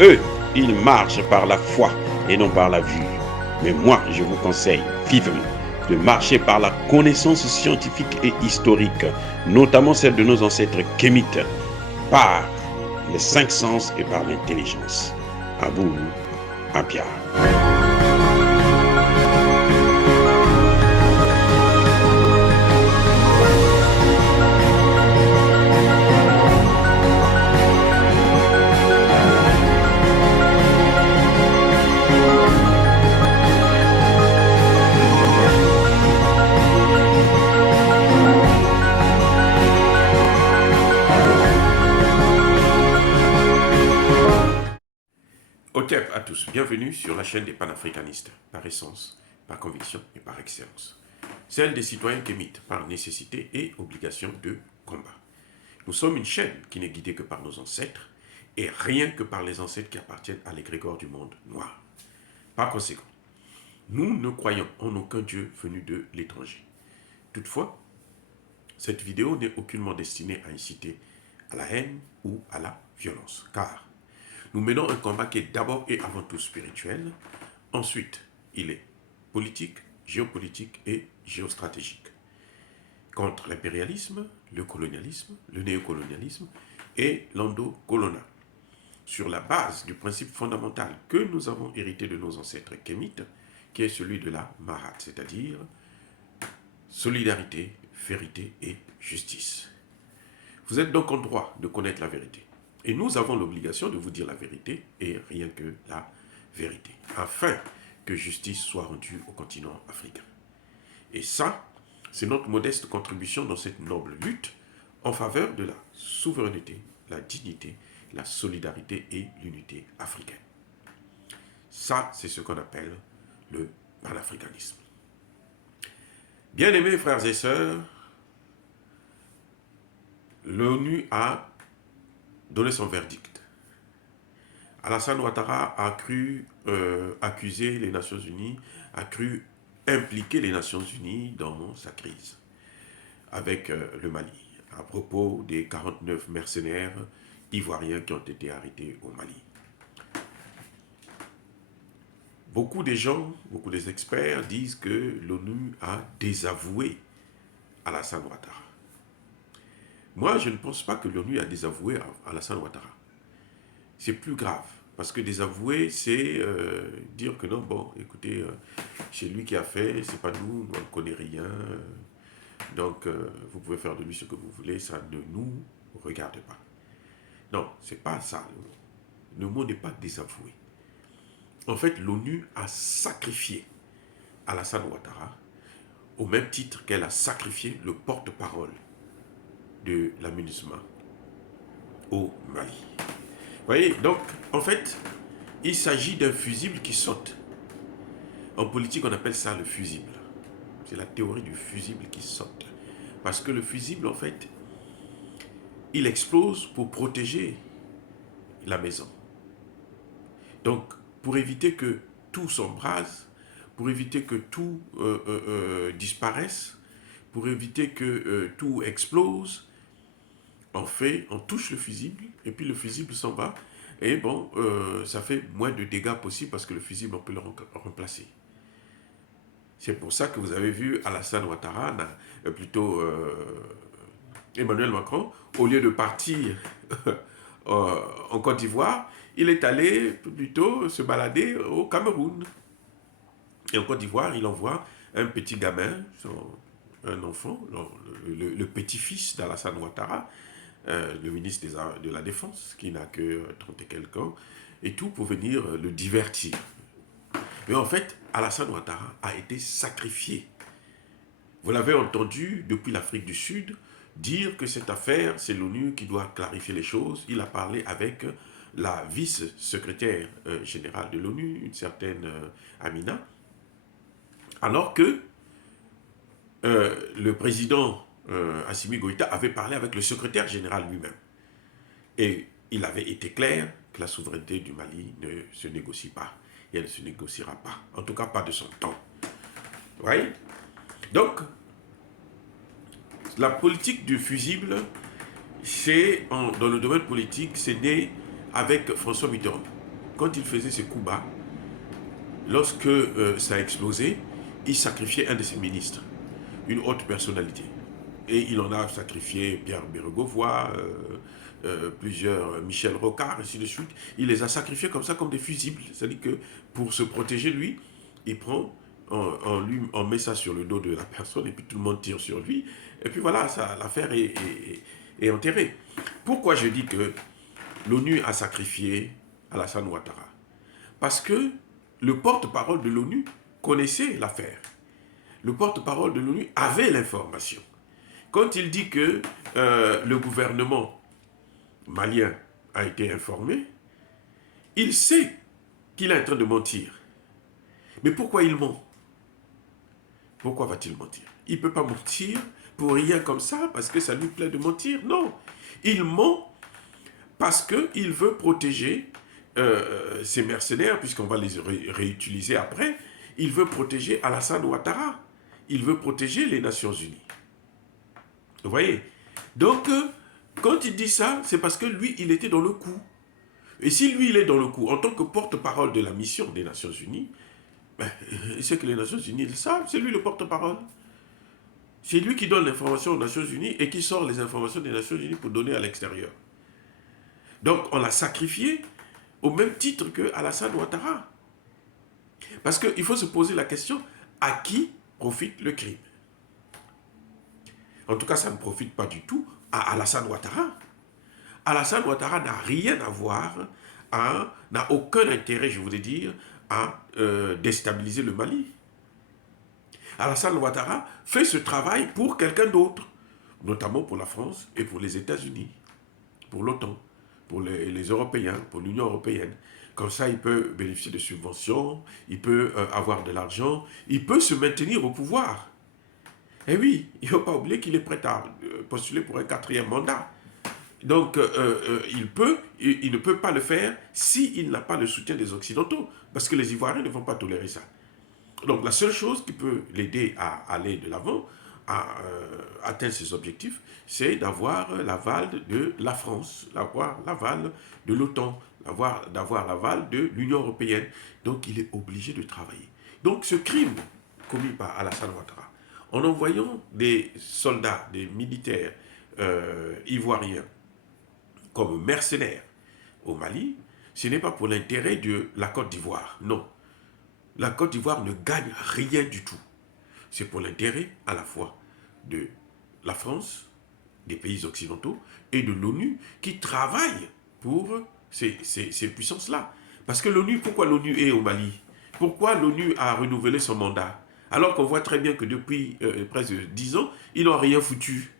Eux, ils marchent par la foi et non par la vue. Mais moi, je vous conseille vivement de marcher par la connaissance scientifique et historique, notamment celle de nos ancêtres kémites, par les cinq sens et par l'intelligence. À vous, à Pierre. Otep à tous, bienvenue sur la chaîne des panafricanistes, par essence, par conviction et par excellence. Celle des citoyens kémites, par nécessité et obligation de combat. Nous sommes une chaîne qui n'est guidée que par nos ancêtres, et rien que par les ancêtres qui appartiennent à l'égrégore du monde noir. Par conséquent, nous ne croyons en aucun Dieu venu de l'étranger. Toutefois, cette vidéo n'est aucunement destinée à inciter à la haine ou à la violence, car nous menons un combat qui est d'abord et avant tout spirituel. Ensuite, il est politique, géopolitique et géostratégique. Contre l'impérialisme, le colonialisme, le néocolonialisme et l'endocolonat. Sur la base du principe fondamental que nous avons hérité de nos ancêtres kémites, qui est celui de la Mahat, c'est-à-dire solidarité, vérité et justice. Vous êtes donc en droit de connaître la vérité. Et nous avons l'obligation de vous dire la vérité et rien que la vérité, afin que justice soit rendue au continent africain. Et ça, c'est notre modeste contribution dans cette noble lutte en faveur de la souveraineté, la dignité, la solidarité et l'unité africaine. Ça, c'est ce qu'on appelle le panafricanisme. Bien-aimés frères et sœurs, l'ONU a donné son verdict. Alassane Ouattara a cru accuser les Nations Unies, a cru impliquer les Nations Unies dans sa crise avec le Mali, à propos des 49 mercenaires ivoiriens qui ont été arrêtés au Mali. Beaucoup des gens, beaucoup des experts disent que l'ONU a désavoué Alassane Ouattara. Moi, je ne pense pas que l'ONU a désavoué Alassane Ouattara. C'est plus grave, parce que désavouer, c'est dire que non, bon, écoutez, c'est lui qui a fait, c'est pas nous, on ne connaît rien, donc vous pouvez faire de lui ce que vous voulez, ça ne nous regarde pas. Non, c'est pas ça le mot. Le mot n'est pas désavouer. En fait, l'ONU a sacrifié Alassane Ouattara au même titre qu'elle a sacrifié le porte-parole de la MINUSMA au Mali. Vous voyez, donc, en fait, il s'agit d'un fusible qui saute. En politique, on appelle ça le fusible. C'est la théorie du fusible qui saute. Parce que le fusible, en fait, il explose pour protéger la maison. Donc, pour éviter que tout s'embrase, pour éviter que tout disparaisse, pour éviter que tout explose, on touche le fusible, et puis le fusible s'en va, et bon, ça fait moins de dégâts possibles parce que le fusible, on peut le remplacer. C'est pour ça que vous avez vu Alassane Ouattara, plutôt Emmanuel Macron, au lieu de partir en Côte d'Ivoire, il est allé plutôt se balader au Cameroun. Et en Côte d'Ivoire, il envoie un petit gamin, un enfant, le petit-fils d'Alassane Ouattara, le ministre de la Défense, qui n'a que 30 et quelques ans, et tout pour venir le divertir. Mais en fait, Alassane Ouattara a été sacrifié. Vous l'avez entendu depuis l'Afrique du Sud dire que cette affaire, c'est l'ONU qui doit clarifier les choses. Il a parlé avec la vice-secrétaire générale de l'ONU, une certaine Amina, alors que le président Assimi Goïta avait parlé avec le secrétaire général lui-même. Et il avait été clair que la souveraineté du Mali ne se négocie pas. Et elle ne se négociera pas. En tout cas, pas de son temps. Vous voyez? Donc, la politique du fusible, c'est dans le domaine politique, c'est né avec François Mitterrand. quand il faisait ses coups bas, lorsque ça a explosé, il sacrifiait un de ses ministres, une haute personnalité. Et il en a sacrifié Pierre Bérégovoy, plusieurs, Michel Rocard, ainsi de suite. Il les a sacrifiés comme ça, comme des fusibles. C'est-à-dire que pour se protéger, lui, il prend, on met ça sur le dos de la personne, et puis tout le monde tire sur lui. Et puis voilà, l'affaire est enterrée. Pourquoi je dis que l'ONU a sacrifié Alassane Ouattara? Parce que le porte-parole de l'ONU connaissait l'affaire. Le porte-parole de l'ONU avait l'information. Quand il dit que le gouvernement malien a été informé, il sait qu'il est en train de mentir. Mais pourquoi il ment? Pourquoi va-t-il mentir? Il ne peut pas mentir pour rien comme ça, parce que ça lui plaît de mentir. Non, il ment parce qu'il veut protéger ses mercenaires, puisqu'on va les réutiliser après. Il veut protéger Alassane Ouattara. Il veut protéger les Nations Unies. Vous voyez? Donc, quand il dit ça, c'est parce que lui, il était dans le coup. Et si lui, il est dans le coup, en tant que porte-parole de la mission des Nations Unies, ben, c'est que les Nations Unies le savent, c'est lui le porte-parole. C'est lui qui donne l'information aux Nations Unies et qui sort les informations des Nations Unies pour donner à l'extérieur. Donc, on l'a sacrifié au même titre que Alassane Ouattara. Parce qu'il faut se poser la question, à qui profite le crime? En tout cas, ça ne profite pas du tout à Alassane Ouattara. Alassane Ouattara n'a rien à voir, n'a aucun intérêt, je voulais dire, à déstabiliser le Mali. Alassane Ouattara fait ce travail pour quelqu'un d'autre, notamment pour la France et pour les États-Unis, pour l'OTAN, pour les Européens, pour l'Union européenne. Comme ça, il peut bénéficier de subventions, il peut avoir de l'argent, il peut se maintenir au pouvoir. Et oui, il ne faut pas oublier qu'il est prêt à postuler pour un 4e mandat. Donc, il ne peut pas le faire s'il n'a pas le soutien des Occidentaux, parce que les Ivoiriens ne vont pas tolérer ça. Donc, la seule chose qui peut l'aider à aller de l'avant, à atteindre ses objectifs, c'est d'avoir l'aval de la France, d'avoir l'aval de l'OTAN, d'avoir l'aval de l'Union européenne. Donc, il est obligé de travailler. Donc, ce crime commis par Alassane Ouattara, en envoyant des soldats, des militaires ivoiriens comme mercenaires au Mali, ce n'est pas pour l'intérêt de la Côte d'Ivoire, non. La Côte d'Ivoire ne gagne rien du tout. C'est pour l'intérêt à la fois de la France, des pays occidentaux et de l'ONU qui travaillent pour ces puissances-là. Parce que l'ONU, pourquoi l'ONU est au Mali? Pourquoi l'ONU a renouvelé son mandat? Alors qu'on voit très bien que depuis presque 10 ans, ils n'ont rien foutu.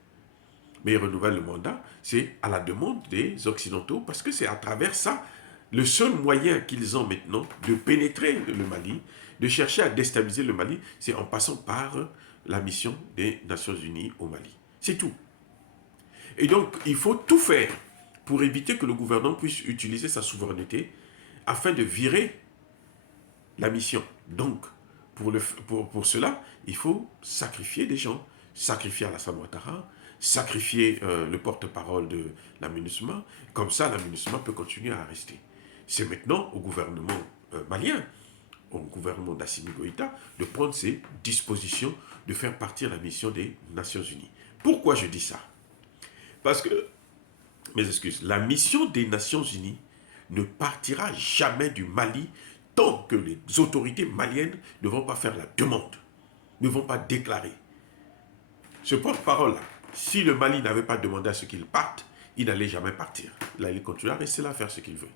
Mais ils renouvellent le mandat, c'est à la demande des Occidentaux, parce que c'est à travers ça, le seul moyen qu'ils ont maintenant de pénétrer le Mali, de chercher à déstabiliser le Mali, c'est en passant par la mission des Nations Unies au Mali. C'est tout. Et donc, il faut tout faire pour éviter que le gouvernement puisse utiliser sa souveraineté afin de virer la mission. Donc, pour cela, il faut sacrifier des gens, sacrifier Alassane Ouattara, sacrifier le porte-parole de la MINUSMA, comme ça la MINUSMA peut continuer à rester. C'est maintenant au gouvernement malien, au gouvernement d'Assimi Goïta, de prendre ses dispositions, de faire partir la mission des Nations Unies. Pourquoi je dis ça? Parce que, mes excuses, la mission des Nations Unies ne partira jamais du Mali tant que les autorités maliennes ne vont pas faire la demande, ne vont pas déclarer. Ce porte-parole-là, si le Mali n'avait pas demandé à ce qu'il parte, il n'allait jamais partir. Il allait continuer à rester là, à faire ce qu'il veut.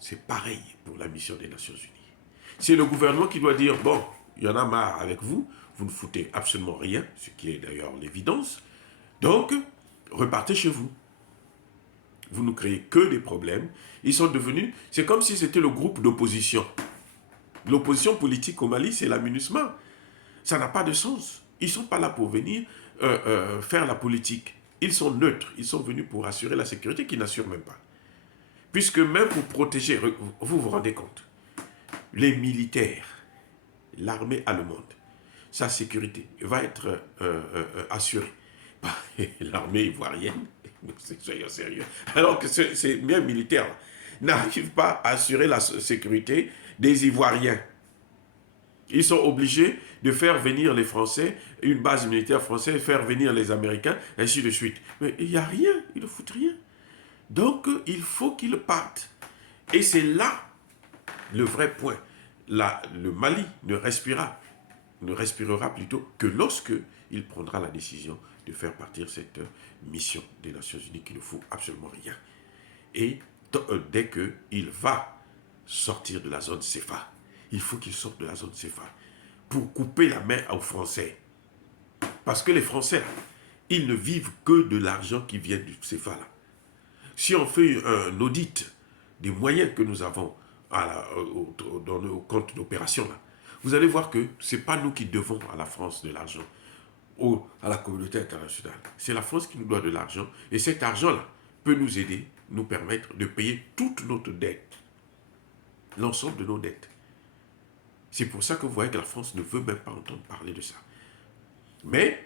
C'est pareil pour la mission des Nations Unies. C'est le gouvernement qui doit dire, bon, il y en a marre avec vous, vous ne foutez absolument rien, ce qui est d'ailleurs l'évidence, donc repartez chez vous. Vous ne créez que des problèmes. Ils sont devenus, c'est comme si c'était le groupe d'opposition. L'opposition politique au Mali, c'est la MINUSMA. Ça n'a pas de sens. Ils ne sont pas là pour venir faire la politique. Ils sont neutres. Ils sont venus pour assurer la sécurité qu'ils n'assurent même pas. Puisque même pour protéger, vous vous rendez compte, les militaires, l'armée allemande, sa sécurité va être assurée par l'armée ivoirienne. Soyons sérieux. Alors que c'est bien militaire. n'arrivent pas à assurer la sécurité des Ivoiriens. Ils sont obligés de faire venir les Français, une base militaire française, faire venir les Américains, ainsi de suite. Mais il n'y a rien, ils ne foutent rien. Donc, il faut qu'ils partent. Et c'est là le vrai point. Là, le Mali ne respirera plutôt que lorsque il prendra la décision de faire partir cette mission des Nations Unies qui ne fout absolument rien. Et dès qu'il va sortir de la zone CFA, il faut qu'il sorte de la zone CFA pour couper la main aux Français. Parce que les Français, ils ne vivent que de l'argent qui vient du CFA là. Si on fait un audit des moyens que nous avons dans nos comptes d'opération là, vous allez voir que ce n'est pas nous qui devons à la France de l'argent, ou à la communauté internationale. C'est la France qui nous doit de l'argent, et cet argent-là peut nous aider, nous permettre de payer toute notre dette, l'ensemble de nos dettes. C'est pour ça que vous voyez que la France ne veut même pas entendre parler de ça. Mais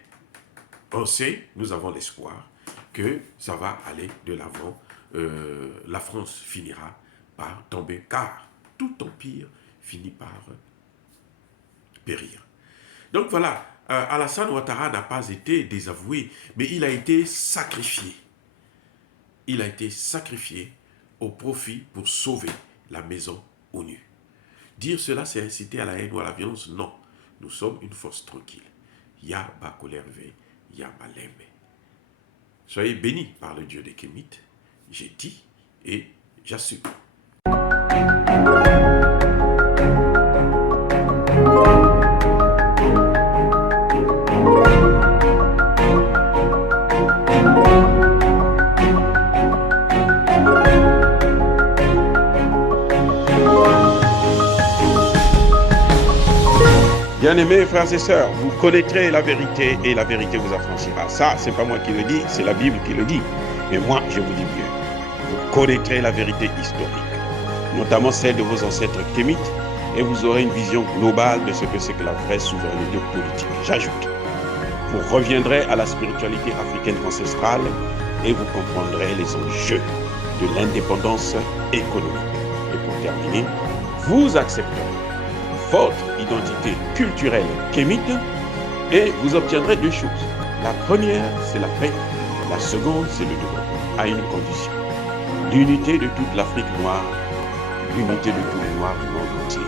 on sait, nous avons l'espoir que ça va aller de l'avant. La France finira par tomber, car tout empire finit par périr. Donc voilà, Alassane Ouattara n'a pas été désavoué, mais il a été sacrifié. Il a été sacrifié au profit pour sauver la maison ONU. Dire cela, c'est inciter à la haine ou à la violence? Non. Nous sommes une force tranquille. Ya Bakolerve, Ya Malembe. Soyez bénis par le Dieu des Kémites. J'ai dit et j'assume. Bien-aimés frères et sœurs, vous connaîtrez la vérité et la vérité vous affranchira. Ça, c'est pas moi qui le dis, c'est la Bible qui le dit. Mais moi, je vous dis mieux. Vous connaîtrez la vérité historique, notamment celle de vos ancêtres kémites, et vous aurez une vision globale de ce que c'est que la vraie souveraineté politique. J'ajoute, vous reviendrez à la spiritualité africaine ancestrale et vous comprendrez les enjeux de l'indépendance économique. Et pour terminer, vous accepterez votre identité culturelle kémite et vous obtiendrez deux choses. La première, c'est la paix. La seconde, c'est le développement, à une condition. L'unité de toute l'Afrique noire, l'unité de tous les Noirs du monde entier.